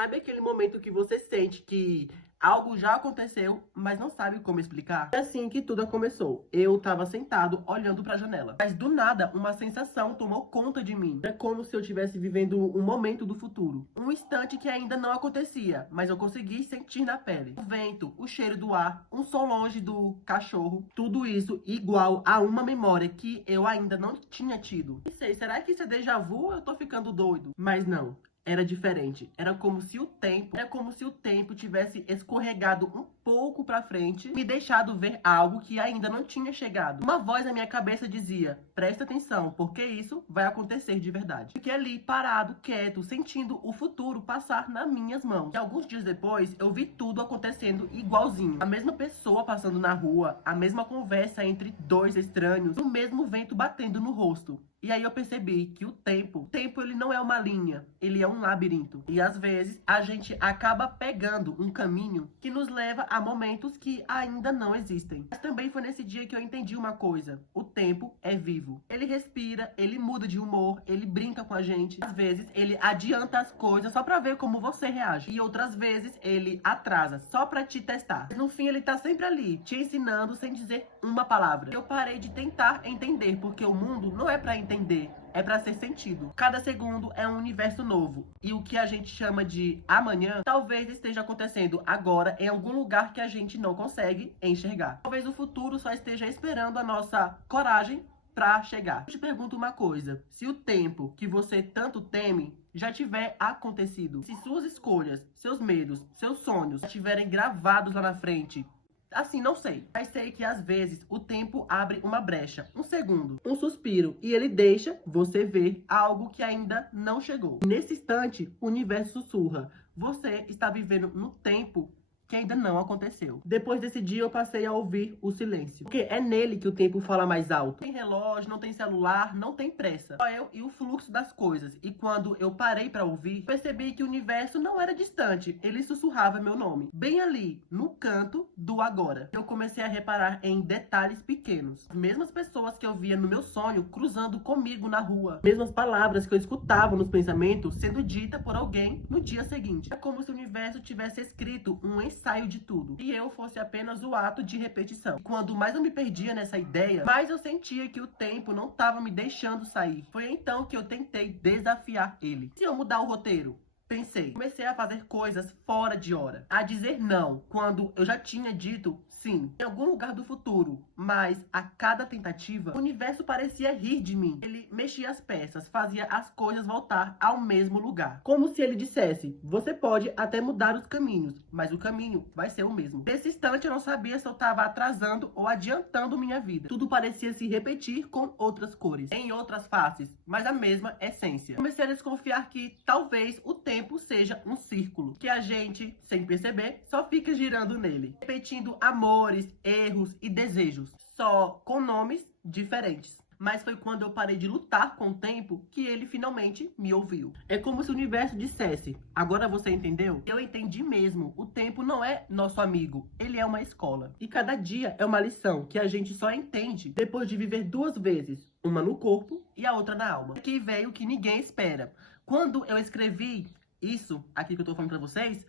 Sabe aquele momento que você sente que algo já aconteceu, mas não sabe como explicar? É assim que tudo começou. Eu tava sentado, olhando pra janela. Mas do nada, uma sensação tomou conta de mim. É como se eu estivesse vivendo um momento do futuro. Um instante que ainda não acontecia, mas eu consegui sentir na pele. O vento, o cheiro do ar, um som longe do cachorro. Tudo isso igual a uma memória que eu ainda não tinha tido. Não sei, será que isso é déjà vu ou eu tô ficando doido? Mas não. Era diferente. Era como se o tempo tivesse escorregado um pouco pra frente, me deixado ver algo que ainda não tinha chegado. Uma voz na minha cabeça dizia: presta atenção, porque isso vai acontecer de verdade. Fiquei ali, parado, quieto, sentindo o futuro passar nas minhas mãos. E alguns dias depois, eu vi tudo acontecendo igualzinho. A mesma pessoa passando na rua, a mesma conversa entre dois estranhos, o mesmo vento batendo no rosto. E aí eu percebi que o tempo ele não é uma linha, ele é um labirinto. E às vezes a gente acaba pegando um caminho que nos leva a momentos que ainda não existem. Mas também foi nesse dia que eu entendi uma coisa: o tempo é vivo. Ele respira, ele muda de humor, ele brinca com a gente. Às vezes ele adianta as coisas só pra ver como você reage. E outras vezes ele atrasa só pra te testar. Mas no fim ele tá sempre ali, te ensinando sem dizer uma palavra. Eu parei de tentar entender, porque o mundo não é pra entender, é pra ser sentido. Cada segundo é um universo novo. E o que a gente chama de amanhã, talvez esteja acontecendo agora em algum lugar que a gente não consegue enxergar. Talvez o futuro só esteja esperando a nossa coragem pra chegar. Eu te pergunto uma coisa: se o tempo que você tanto teme já tiver acontecido, se suas escolhas, seus medos, seus sonhos estiverem gravados lá na frente, assim, não sei. Mas sei que às vezes o tempo abre uma brecha, um segundo, um suspiro, e ele deixa você ver algo que ainda não chegou. Nesse instante, o universo sussurra: você está vivendo no tempo que ainda não aconteceu. Depois desse dia eu passei a ouvir o silêncio, porque é nele que o tempo fala mais alto. Não tem relógio, não tem celular, não tem pressa. Só eu e o fluxo das coisas. E quando eu parei pra ouvir, percebi que o universo não era distante, ele sussurrava meu nome, bem ali, no canto do agora. Eu comecei a reparar em detalhes pequenos. As mesmas pessoas que eu via no meu sonho cruzando comigo na rua. Mesmas palavras que eu escutava nos pensamentos sendo dita por alguém no dia seguinte. É como se o universo tivesse escrito um ensaio de tudo, e eu fosse apenas o ato de repetição. E quando mais eu me perdia nessa ideia, mais eu sentia que o tempo não estava me deixando sair. Foi então que eu tentei desafiar ele. Se eu mudar o roteiro? Pensei. Comecei a fazer coisas fora de hora, a dizer não quando eu já tinha dito sim em algum lugar do futuro. Mas a cada tentativa, o universo parecia rir de mim. Ele mexia as peças, fazia as coisas voltar ao mesmo lugar, como se ele dissesse: você pode até mudar os caminhos, mas o caminho vai ser o mesmo. Nesse instante eu não sabia se eu estava atrasando ou adiantando minha vida. Tudo parecia se repetir com outras cores, em outras faces, mas a mesma essência. Comecei a desconfiar que talvez o tempo seja um círculo, que a gente, sem perceber, só fica girando nele, repetindo amores, erros e desejos, só com nomes diferentes. Mas foi quando eu parei de lutar com o tempo que ele finalmente me ouviu. É como se o universo dissesse: agora você entendeu? Eu entendi mesmo. O tempo não é nosso amigo, ele é uma escola. E cada dia é uma lição que a gente só entende depois de viver duas vezes, uma no corpo e a outra na alma. Aqui veio o que ninguém espera. Quando eu escrevi isso aqui que eu tô falando pra vocês,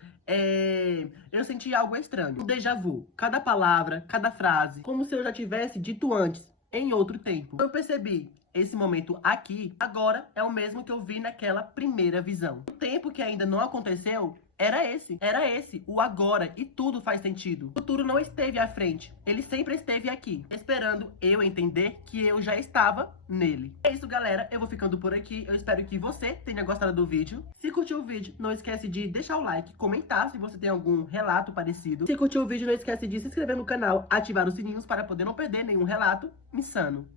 eu senti algo estranho. Um déjà vu. Cada palavra, cada frase, como se eu já tivesse dito antes, em outro tempo. Eu percebi: esse momento aqui, agora, é o mesmo que eu vi naquela primeira visão. O tempo que ainda não aconteceu era esse, o agora, e tudo faz sentido. O futuro não esteve à frente, ele sempre esteve aqui, esperando eu entender que eu já estava nele. É isso, galera, eu vou ficando por aqui. Eu espero que você tenha gostado do vídeo. Se curtiu o vídeo, não esquece de deixar o like, comentar se você tem algum relato parecido. Se curtiu o vídeo, não esquece de se inscrever no canal, ativar os sininhos para poder não perder nenhum relato insano.